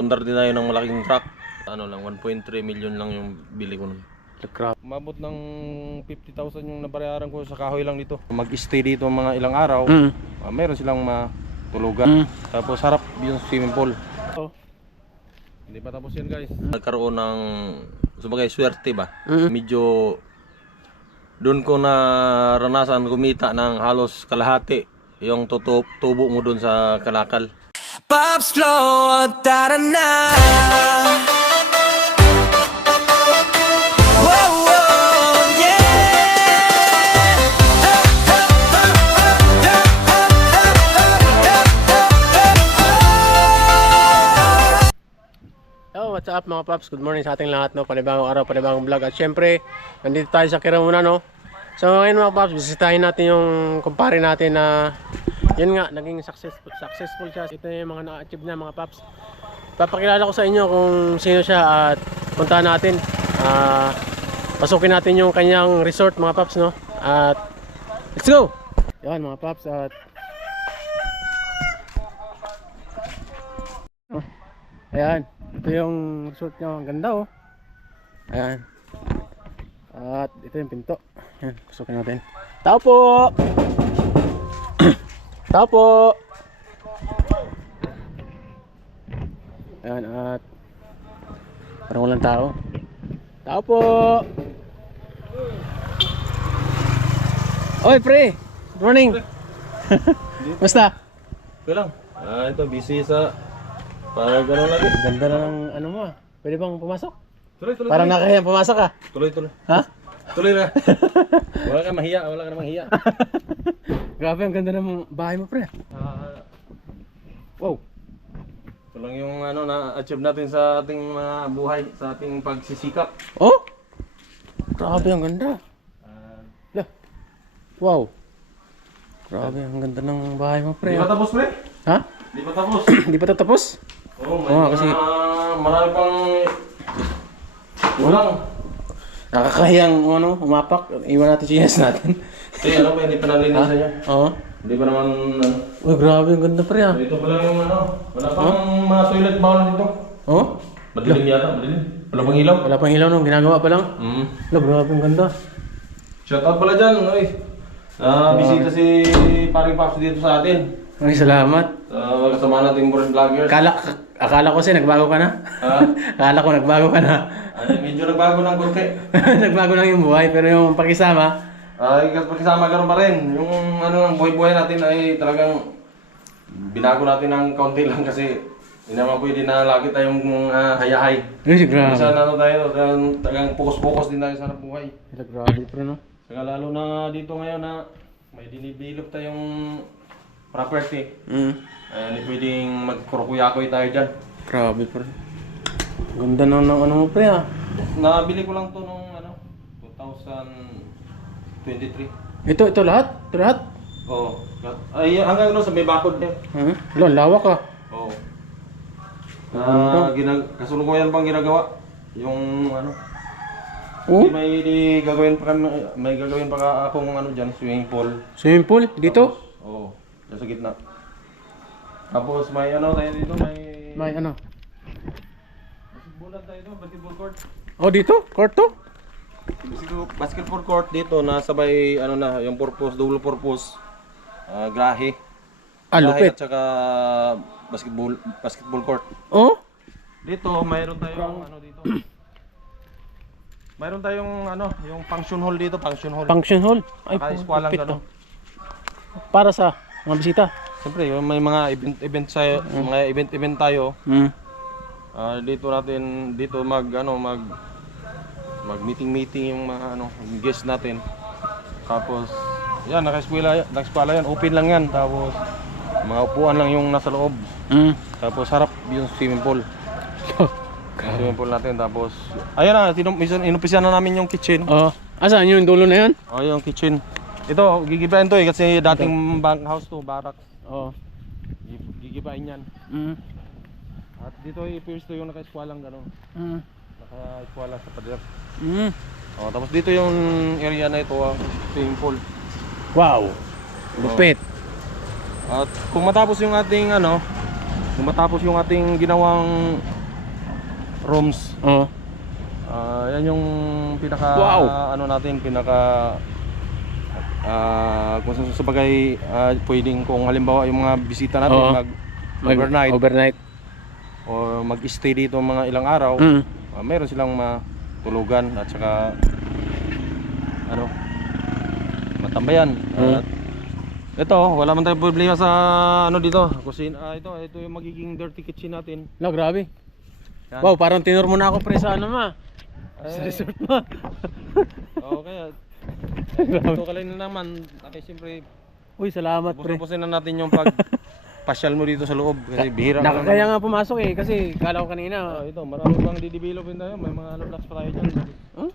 pundar din tayo ng malaking truck. Ano lang, 1.3 million lang yung bili ko nun. Umabot ng 50,000 yung nabayaran ko sa kahoy lang dito. Mag-stay dito mga ilang araw. Mayroon silang matulugan. Tapos harap yung swimming pool. Hindi pa tapos yan guys. Nagkaroon ng sabagay swerte ba? Medyo doon ko naranasan kumita ng halos kalahati yung tubo mo doon sa kalakal. Pops flow, da-da-na. What's up mga paps? Good morning sa ating lahat, no? Panibagong araw, panibagong vlog. At syempre, nandito tayo sa Kiramuna, no? So ngayon mga paps, bisitahin natin yung kumpare natin na yun nga, naging successful siya. Ito yung mga na-achieve niya mga paps. Papakilala ko sa inyo kung sino siya at puntahan natin. Pasukin natin yung kanyang resort mga paps, no? At let's go! Yan mga paps at ayan, ito yung resort niya, ang ganda oh. Ayan. At ito yung pinto. Ayan, pasukin natin. Tao po! Tao po! Ayan, at parang walang tao. Tao po! Oy pre! Good morning! Basta? Okay lang. Ito busy sa pag ano lagi. Ganda na ng ano mo ah. Pwede bang pumasok? Tuloy. Parang nakahiyang pumasok ah. Tuloy. Ha? Tuloy na. Wala ka mahiya. Grabe, ang ganda ng bahay mo pre. Wow. Ito lang yung ano na-achieve natin sa ating mga buhay, sa ating pagsisikap. Oh? Grabe, ang ganda. Lah. Wow. Grabe, ang ganda ng bahay mo pre. Di pa tapos pre? Ha? Di pa tapos. Di pa tapos? Oo, kasi marami pang kulang. nakakahiyang ano, umapak. Iwan natin si Yes natin. Ano pa, hindi pa nalinisan niya. Oo. Hindi pa naman Uy, grabe, ang ganda pre ah. Ito pa lang yung wala pang mga toilet bowl dito. Oh? Madilim yata. Wala pang ilaw. Wala pang ilaw nung ginagawa pa lang. Lah, grabe, ang ganda. Shoutout pala dyan, oy. Bisita si Paring Paps dito sa atin. Ay, salamat. Kasama natin foreign vlogger. Akala ko nagbago ka na. Ha? Akala ko nagbago ka na. Medyo nagbago ng konti. Nagbago lang yung buhay, pero yung pakisama. Pagkasama ka pa rin. Yung ang buhay-buhay natin ay talagang binago natin ng konti lang kasi hindi naman pwede na lagi tayong hayahay. Ay, grabe. Minsan tayo, talagang focus din tayo sa buhay. Grabe pre no? Saka lalo na dito ngayon na may dinidevelop tayong property. Hindi pwedeng magkurukuyakoy tayo dyan. Grabe pre. Ganda na ng ano mo pre ah. Nabili ko lang to nung 2023. Ito lahat? Ito lahat? Oo. Ay, hanggang sa may bakod niya. Lo, lawak ah. Oo. Kasalukuyan pang ginagawa. Yung Oh? may gagawin pa akong dyan, swimming pool. Swimming pool? Dito? Oo. Dyan sa gitna. Tapos may tayo dito, May ano? basketball tayo dito, basketball court. Oh, dito? Court to? Basketball court dito na sabay yung purpose, double purpose. Grahe. Lupit. At saka basketball court. Oh? Dito mayroon tayong dito. Mayroon tayong yung function hall dito, function hall. Function hall? Ay, Eskwelaang lupit to. Para sa mga bisita? Siyempre, may mga event tayo. Dito mag meeting yung mga guest natin. Tapos yan, naka-eskwela yan, open lang yan. Tapos mga upuan lang yung nasa loob. Tapos harap yung swimming pool. Swimming pool natin. Tapos ayan na, inumpisan na namin yung kitchen. Asan yung dulo na yan? Yung kitchen. Ito, gigibain to kasi dating bank house to, barak. Gigibain yan. At dito i-pierce to yung naka-eskwelaang naka-eskwela sa pader. Tapos dito yung area na ito, swimming pool. Wow. Lupit. At kung matapos yung ating Nung matapos yung ating ginawang rooms, Oo. yan yung pinaka Wow. ano natin, pinaka kung sa bagay pwedeng kung halimbawa yung mga bisita natin Oo. overnight Overnight. o mag-stay dito mga ilang araw, Mm. meron silang matulugan at saka ano, matambayan. At ito, wala man tayong problema sa ano dito, kusina. Ito yung magiging dirty kitchen natin. La, grabe. Yan. Wow, parang tinur mo na ako pre sa ano ma. Sa Ay, resort mo. okay. Ito kalay na naman. Okay, siyempre, Uy, salamat pre. busin na natin yung pag pasyal mo dito sa loob kasi bihira ka Nakakaya naman. nga pumasok eh kasi kala ko kanina. Ito, marami bang didevelopin tayo. May mga ano blocks pa tayo dyan. Huh?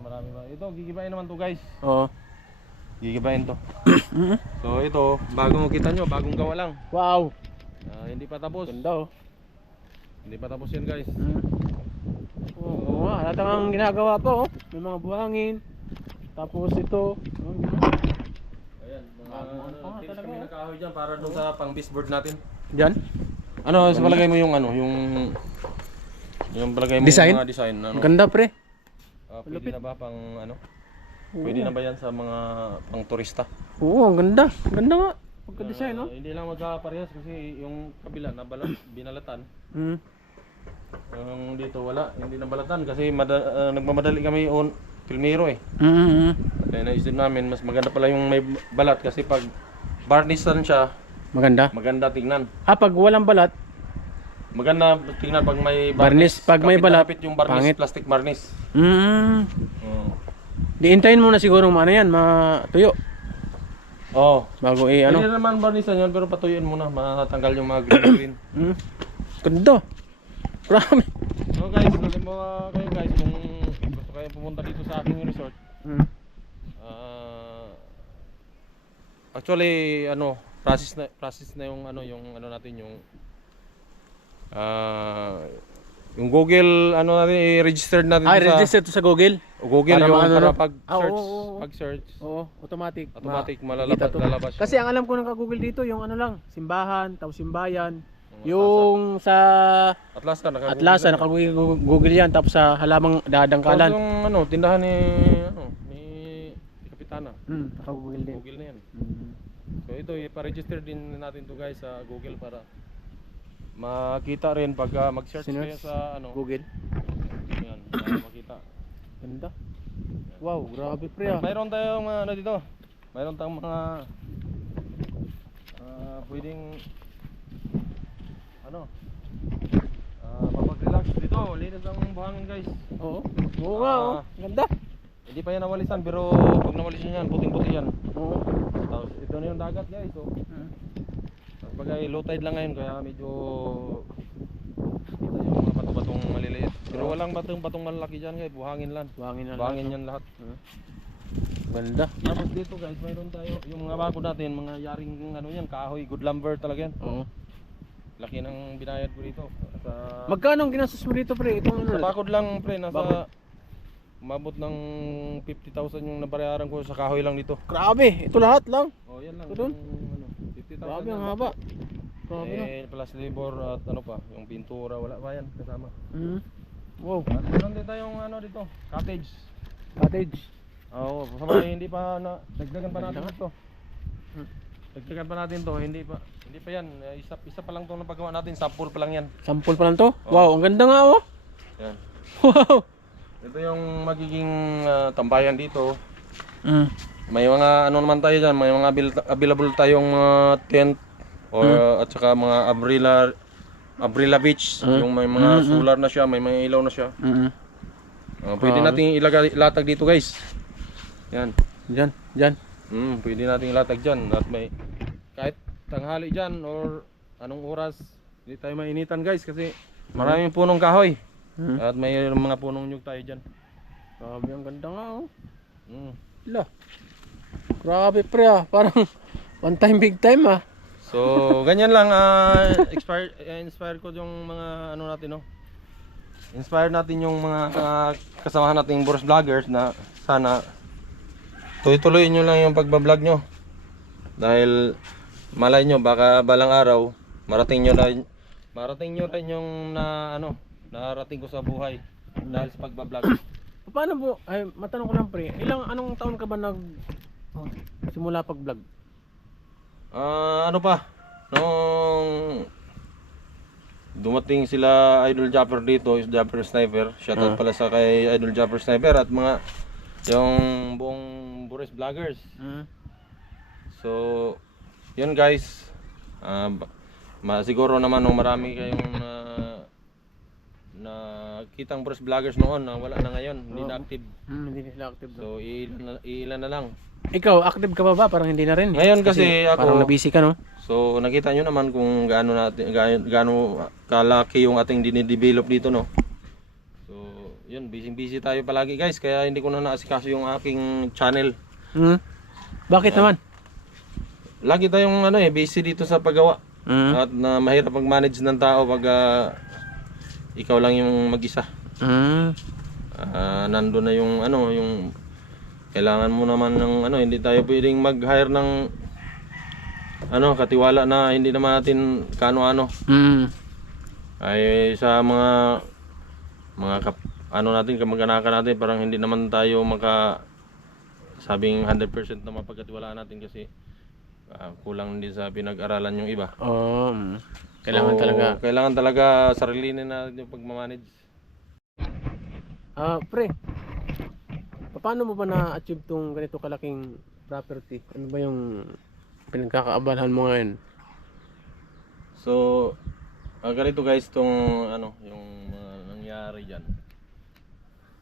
Marami ba? Ito, gigibain naman to guys. Oo. Gigibain to. So ito, bagong kita nyo, bagong gawa lang. Wow. Hindi pa tapos. Ganda oh. Hindi pa tapos yan guys. Oo, lahat ang ginagawa pa oh. May mga buhangin. Tapos ito. Ayan, tips kami nakahoy dyan para doon sa pang baseboard natin. Diyan? Ano, sa palagay mo yung ano, yung palagay mo Design? yung mga design, ano? Ang ganda pre. Pwede na ba pang ano? Pwede na ba yan sa mga pang turista? Oo, ang ganda. Ang ganda nga. Pagka-design no? Hindi lang magkaparehas kasi yung kabila nabalat, binalatan. Mm. Yung dito wala, hindi nabalatan kasi nagmamadali kami filmero eh. Mm. Kaya naisip namin mas maganda pala yung may balat kasi pag varnistan siya, Maganda. maganda tingnan. Pag walang balat, Maganda tingnan pag may Varnish, pag may Kapit na balat, kapit yung varnish, pangit. plastic varnish. Diintayin mo na siguro ano yan, matuyo. Oh. Bago Ano? ano. Hindi naman varnishan yan pero patuyuin muna, matanggal yung mga green. Mm. Ganda. Grabe. So guys, halimbawa kayo guys kung gusto kayo pumunta dito sa aking resort. Mm. Actually ano, process na yung ano natin yung Google ano natin i-registered natin sa Register to sa Google. Google Para yung maano para na- pag-search, oo. pag-search Oo, automatic. automatic Makikita to. lalabas. Kasi ang alam ko ng Google dito, yung ano lang, simbahan, tapos simbayan. Yung Yung sa Atlas ka Atlasan, naka-Google yan. Tapos sa halamang dadangkalan. yung ano, tindahan ni Kapitana. Naka-Google din. Google na yan. So ito ipa-register din natin to guys sa Google para makita rin pag mag-search kayo sa ano. Google. Yan, para makita. Ganda. Wow, grabe pre ah. Mayroon tayong ano dito. Mayroon tayong mga pwedeng ano mapag-relax dito. Linis ang buhangin guys. Oo. Oo nga oh. Ganda. Hindi pa yan nawalisan pero pag nawalisan yan, puting-puti yan. Oo. Tapos ito na yung dagat guys. So, tapos bagay low tide lang ngayon kaya medyo kita yung mga bato-batong maliliit. Pero walang batong malaki dyan guys. Buhangin lang. Buhangin yan lahat. Ganda. Tapos dito guys, mayroon tayo yung mga bako natin, mga yaring ano yan, kahoy, good lumber talaga yan. Oo. Laki ng binayad ko dito. Sa Magkano ang ginastos mo dito pre? Itong ano? sa bakod lang pre, nasa Bakod. umabot ng 50,000 yung nabayaran ko sa kahoy lang dito. Grabe, ito lahat lang. Oh, yan lang. Ito dun? Yung, ano, 50,000. Grabe ang yan. haba. Grabe na. Plus labor at ano pa, yung pintura, wala pa yan kasama. Wow. At meron din tayong ano dito, cottage. Cottage. Oo, kasama hindi pa na dagdagan pa natin ito. Dagdagan pa natin to, hindi pa yan. Isa pa lang tong napagawa natin, sample pa lang yan. Sample pa lang to? Wow, ang ganda nga oh. Yan. Wow. Ito yung magiging tambayan dito. May mga ano naman tayo dyan, may mga available tayong tent or at saka mga umbrella beach, yung may mga solar na siya, may mga ilaw na siya. Pwede nating ilatag dito guys. Yan. Diyan. Pwede nating ilatag dyan at may kahit tanghali dyan or anong oras, hindi tayo mainitan guys kasi maraming punong kahoy. At may mga punong nyug tayo dyan. Grabe, ang ganda nga oh. Ila. Grabe pre ah, parang one time big time ah. So, ganyan lang inspire ko yung mga ano natin no. Inspire natin yung mga kasamahan nating Boros Vloggers na sana tuloy-tuloy nyo lang yung pagbablog nyo. Dahil malay nyo baka balang araw marating nyo rin yung narating ko sa buhay dahil sa pagbablog. Paano po, ay matanong ko lang pre, anong taon ka ba simula pag-vlog? Ano pa, nung dumating sila Idol Japper dito, Japper Sniper, shoutout pala sa kay Idol Japper Sniper at yung buong Bures Vloggers. So, yun guys, siguro naman marami kayong nakitang Bures Vloggers noon na wala na ngayon, hindi na active. Hindi na sila active. So, ilan na lang. Ikaw, active ka ba? Parang hindi na rin. Ngayon kasi ako, parang nabisi ka, no? so nakita nyo naman kung gaano kalaki yung ating dinidevelop dito, no? So, yun, busy tayo palagi guys, kaya hindi ko na naasikaso yung aking channel. Bakit naman? Lagi tayong busy dito sa paggawa. At mahirap mag-manage ng tao pag ikaw lang yung mag-isa. Nandun na yung yung kailangan mo naman ng hindi tayo pwedeng mag-hire ng katiwala na hindi naman natin kano ay sa mga natin, kamag-anakan natin, parang hindi naman tayo sabing 100% na mapagkatiwalaan natin kasi kulang din sa pinag-aralan yung iba. Kailangan talaga sarilinin natin yung pagmamanage. Pre, paano mo ba na-achieve tong ganito kalaking property? Ano ba yung pinagkakaabalahan mo ngayon? So, ganito guys, tong yung nangyari diyan.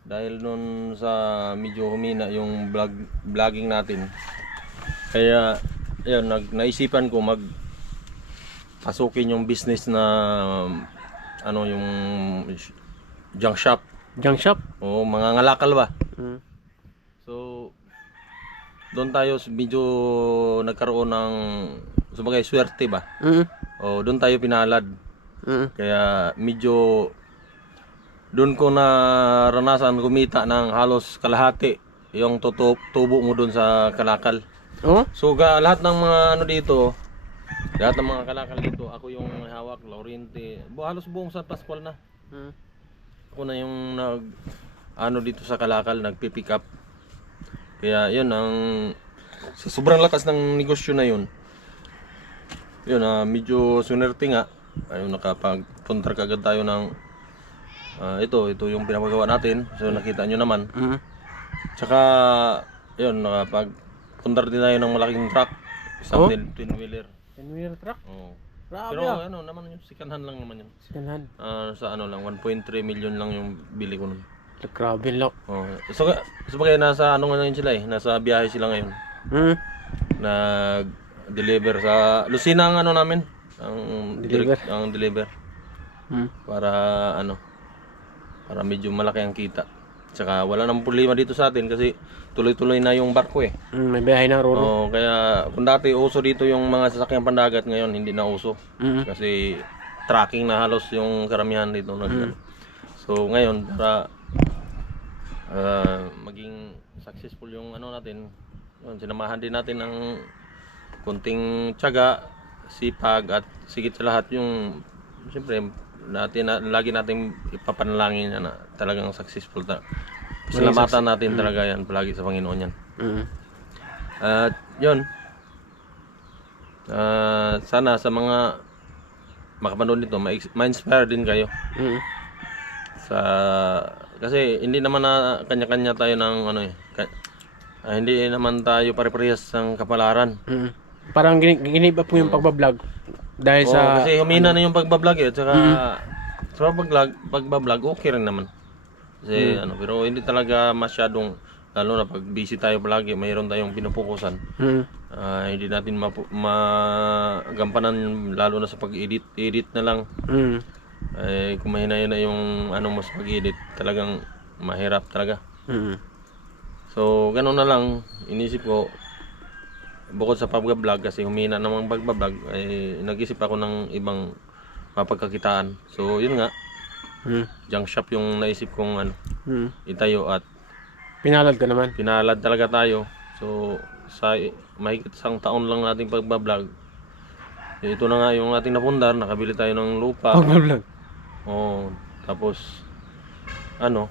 Dahil nun sa medyo humina yung vlogging natin. Kaya ayun, naisipan ko pasukin yung business na yung junk shop. Junk shop? Oo, mga ngalakal ba? So, doon tayo medyo nagkaroon ng swerte ba? O, doon tayo pinalad. Kaya medyo doon ko naranasan kumita ng halos kalahati yung tubo mo doon sa kalakal. So, lahat ng mga lahat ng mga kalakal dito, ako yung hawak, Laurente. Halos buong San Pascual na. Ako na yung dito sa kalakal, nagpipick up. Kaya yun, sa sobrang lakas ng negosyo na yun, medyo sunerte nga. Ayun, nakapag-puntar kagad tayo ng ito yung pinapagawa natin. So nakita nyo naman. Tsaka yun, nakapag-puntar din tayo ng malaking truck, isang twin wheeler. Twin wheeler truck? Oo. Grabe. Pero naman yun, second hand lang naman yun. Second hand? Sa 1.3 million lang yung bili ko nun. Grabe lang. So bagay nasa ngayon sila nasa biyahe sila ngayon. Nag-deliver sa Lucena ang namin, ang deliver. Para para medyo malaki ang kita. Tsaka wala nang problema dito sa atin kasi tuloy-tuloy na yung barko may biyahe na roro. Kaya kung dati uso dito yung mga sasakyang pandagat, ngayon hindi na uso. Kasi tracking na halos yung karamihan dito. So ngayon, para maging successful yung natin, sinamahan din natin ng kunting tiyaga, sipag, at sigit sa lahat yung siyempre lagi natin ipapanalangin na talagang successful salamatan natin talaga yan palagi sa Panginoon yan. At yun, sana sa mga makapanood nito ma-inspire din kayo. Kasi hindi naman na kanya-kanya tayo ng hindi naman tayo pare-parehas ng kapalaran. Parang ginib up mo yung pagbablog dahil sa kasi humina na yung pagbablog tsaka sa pagbablog okay rin naman. Kasi pero hindi talaga masyadong, lalo na pag busy tayo palagi, mayroon tayong pinupukusan. Hindi natin magampanan, lalo na sa pag-edit na lang. Kung mahina na yung mo sa pag-edit, talagang mahirap talaga. So ganoon na lang, inisip ko, bukod sa pag-vlog kasi humina namang pag-vlog, nag-isip ako ng ibang mapagkakitaan. So yun nga, junk shop yung naisip kong itayo, at pinalad ka naman. Pinalad talaga tayo. So sa mahigit isang taon lang nating pag-vlog, Ito na nga yung ating napundar, nakabili tayo ng lupa. Pag-vlog. Oo, tapos ano?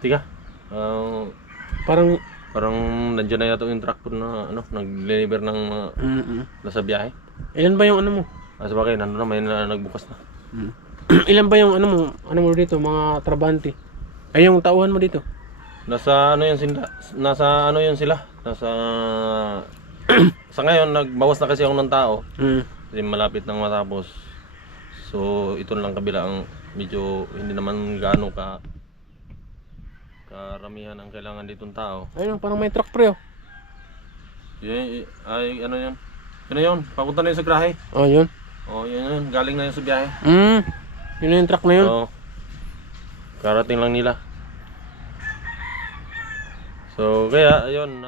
Tika. Parang Parang nandiyan na yata yung tractor na nag-deliver ng mga nasa biyahe. ilan ba yung ano mo? Sa bagay, nandun na, may nagbukas na. Ilan ba yung ano mo dito, mga trabante? Ay, yung tauhan mo dito? Nasa ano yun sila? Nasa ano yun sila? Nasa sa ngayon nagbawas na kasi ako ng tao. Kasi malapit nang matapos. So ito na lang kabila ang medyo hindi naman gaano karamihan ang kailangan ditong tao. Ayun, parang may truck pre oh. Ay ano yun? Yun na yun, papunta na yun sa grahe. Oh, yun. Oh, yun, galing na yun sa biyahe. Yun na yung truck na yun. Oo. Karating lang nila. So, kaya, ayun,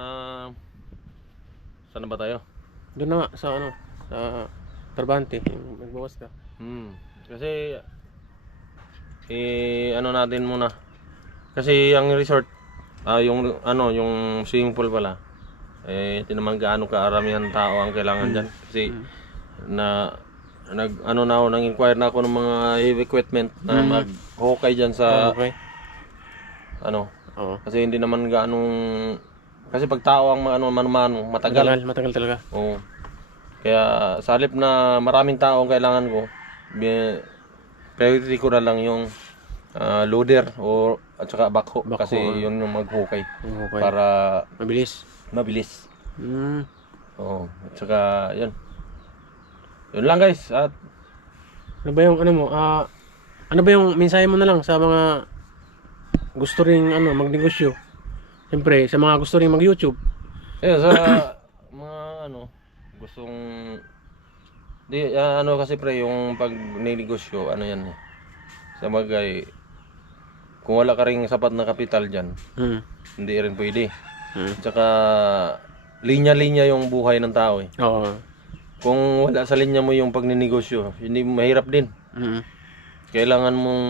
saan na ba tayo? Doon na nga, sa Trabante, yung nagbawas ka. Kasi, ano natin muna. Kasi, ang resort, yung swimming pool pala, hindi naman gaano kaaramihan tao ang kailangan dyan. Kasi, nag-inquire na ako ng mga heavy equipment na mag-hokay dyan sa, Oo. kasi hindi naman gaanong, kasi pag tao ang mano-mano, matagal. Matagal talaga. Oo. Kaya sa halip na maraming tao ang kailangan ko, priority ko na lang yung loader at saka backhoe. Kasi yun yung maghukay. Okay. Para Mabilis. Oo. At saka yun. Yun lang guys. At Ano ba yung ano ba yung mensahe mo na lang sa mga gusto ring magnegosyo? Siyempre, sa mga gusto ring mag-YouTube. sa mga gustong kasi pre yung pag negosyo yan sa bagay kung wala ka ring sapat na kapital diyan hindi rin pwede. Tsaka linya-linya yung buhay ng tao eh. Oo. Kung wala sa linya mo yung pagninegosyo, hindi mahirap din. Kailangan mong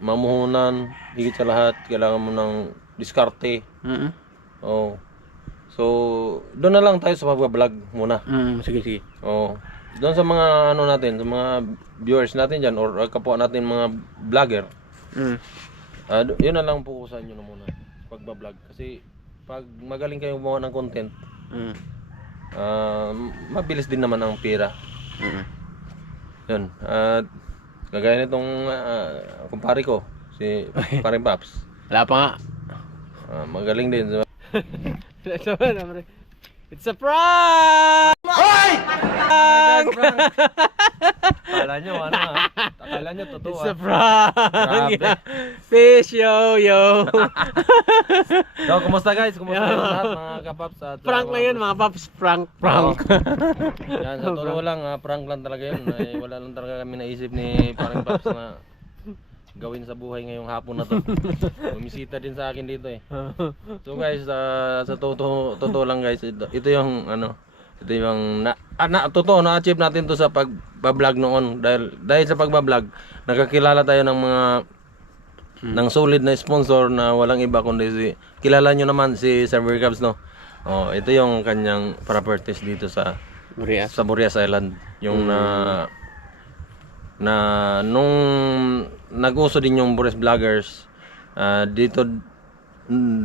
mamuhunan, higit sa lahat, kailangan mo ng diskarte. Oh. So, doon na lang tayo sa pag-vlog muna. Sige. Oh. Doon sa mga natin, sa mga viewers natin diyan or kapwa natin mga vlogger. Yun na lang fokusan niyo na muna pag-vlog kasi pag magaling kayong gumawa ng content, mabilis din naman ang pera. Yun. At kagaya nitong kumpare ko, si Paring Paps. Wala pa nga. Magaling din. It's a prank! Hoy! Akala nyo, akala nyo totoo. It's a prank! Grabe. Fish, yo! So, kumusta guys? Kumusta kayo lahat mga kapaps? At, Prank na yun mga paps. Prank. Yan, sa totoo lang, prank lang talaga yun. Wala lang talaga kami naisip ni Paring Paps na gawin sa buhay ngayong hapon na to. Bumisita din sa akin dito eh. So guys, sa totoo lang guys, ito yung ito yung totoo na-achieve natin to sa pag-vlog noon dahil sa pag-vlog nakakilala tayo ng mga ng solid na sponsor na walang iba kundi kilala nyo naman si Server Cubs no. Oh, ito yung kanyang properties dito sa Burias Island. Yung na nung nag-uso din yung Burias Vloggers, dito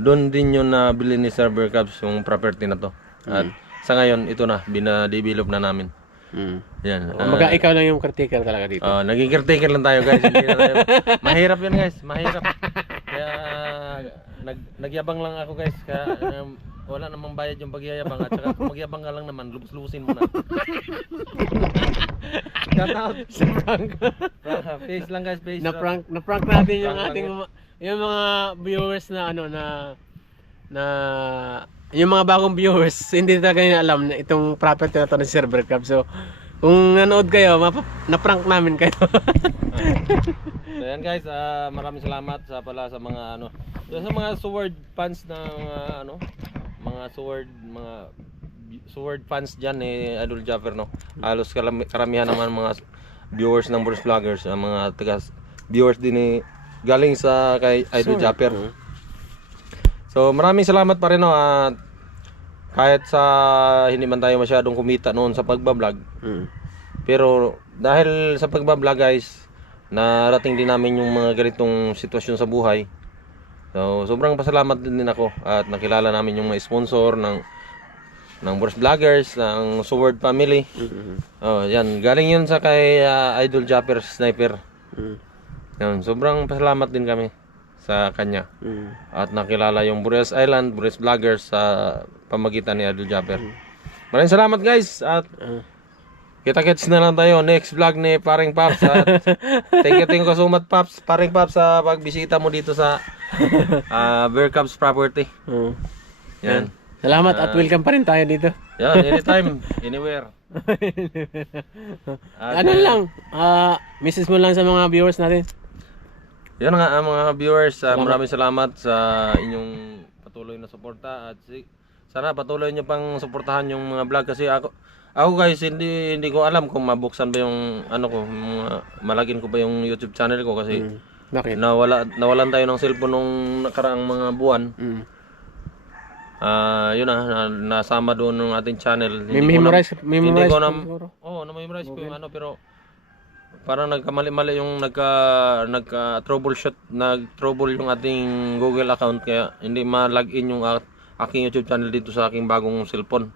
doon din yung nabili ni Server Cubs yung property na to. At sa ngayon ito na bina-develop na namin. Yan. Ikaw lang yung caretaker talaga dito. Naging caretaker lang tayo guys. Hindi na tayo. Mahirap yun guys, mahirap. Kaya nagyabang lang ako guys. Kaya wala namang bayad yung pagyayabang at saka kung magyabang ka lang naman, lubos-lubusin mo na. Shout out. Face lang guys, face. Na-prank natin yung ating yung mga viewers na yung mga bagong viewers, hindi talaga nila alam na itong property na to ng Server Cub. So, kung nanood kayo, na-prank namin kayo. So yan guys, maraming salamat sa mga sa mga sword fans na mga sword fans diyan ni Idol Jaffer no. Halos karamihan naman mga viewers ng Burias Vloggers, mga viewers din ni galing sa kay Idol Jaffer. So maraming salamat pa rin no. kahit sa hindi man tayo masyadong kumita noon sa pagbablog, Mm. pero dahil sa pagbablog guys, narating din namin yung mga ganitong sitwasyon sa buhay. So, sobrang pasalamat din ako at nakilala namin yung mga sponsor ng Boris Vloggers, ng Sword Family. Oh, yan. Galing yun sa kay Idol Japper Sniper. Yan. Sobrang pasalamat din kami sa kanya. At nakilala yung Boris Island, Boris Vloggers sa pamagitan ni Idol Japper. Maraming salamat guys at kita-kits na lang tayo next vlog ni Paring Paps. At thank you so much Paps, Paring Paps sa pagbisita mo dito sa Bear Cubs property. Yan. Salamat at welcome pa rin tayo dito. Yan, anytime, anywhere. At, Ano lang, message mo lang sa mga viewers natin. yan nga mga viewers, maraming salamat sa inyong patuloy na suporta at sana patuloy nyo pang suportahan yung mga vlog kasi ako guys hindi ko alam kung mabuksan ba yung ano ko, malagin ko ba yung YouTube channel ko kasi Bakit? nawalan tayo ng cellphone nung nakaraang mga buwan. Yun nasama doon ng ating channel. Memorize na-memorize ko yung ano, pero parang nagkamali-mali yung nagka-troubleshoot, nag-trouble yung ating Google account kaya hindi ma-login yung aking YouTube channel dito sa aking bagong cellphone.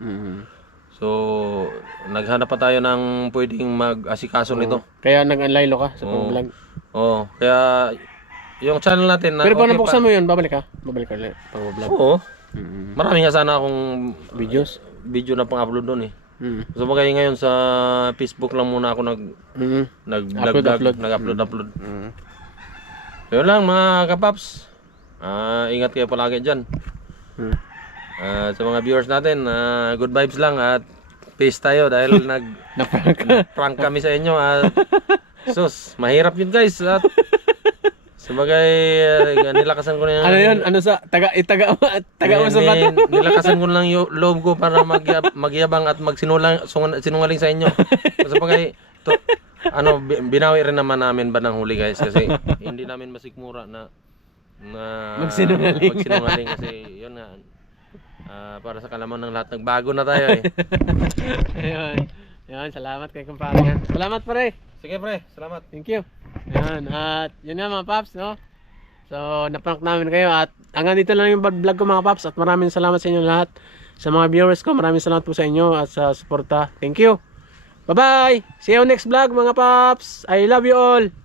So, naghanap pa tayo ng pwedeng mag-asikaso nito. Kaya nag-unlilo ka sa pag-vlog. Oo, kaya yung channel natin Pero pag nabuksan mo yun, babalik ka ulit pag-vlog. Oo. Marami nga sana akong Videos? video na pang-upload doon eh. So bagay ngayon sa Facebook lang muna ako nag-upload. Yun lang mga kapaps. Ingat kayo palagi dyan. Sa mga viewers natin, good vibes lang at peace tayo dahil nag-prank kami sa inyo at sus, mahirap yun guys at sabagay nilakasan ko na Ano yun? Ano sa taga mo sa bato? Nilakasan ko na lang yung loob ko para magyabang at sinungaling sa inyo. Sabagay binawi rin naman namin ba ng huli guys kasi hindi namin masikmura na magsinungaling kasi yun nga para sa kalaman ng lahat nagbago na tayo eh. Ayun, salamat kay kumpare. Salamat pare. Sige pre, salamat. Thank you. Ayun, at yun nga mga paps, no? So, naprank namin kayo at hanggang dito lang yung vlog ko mga paps at maraming salamat sa inyo lahat. Sa mga viewers ko, maraming salamat po sa inyo at sa suporta. Thank you. Bye-bye! See you next vlog mga paps! I love you all!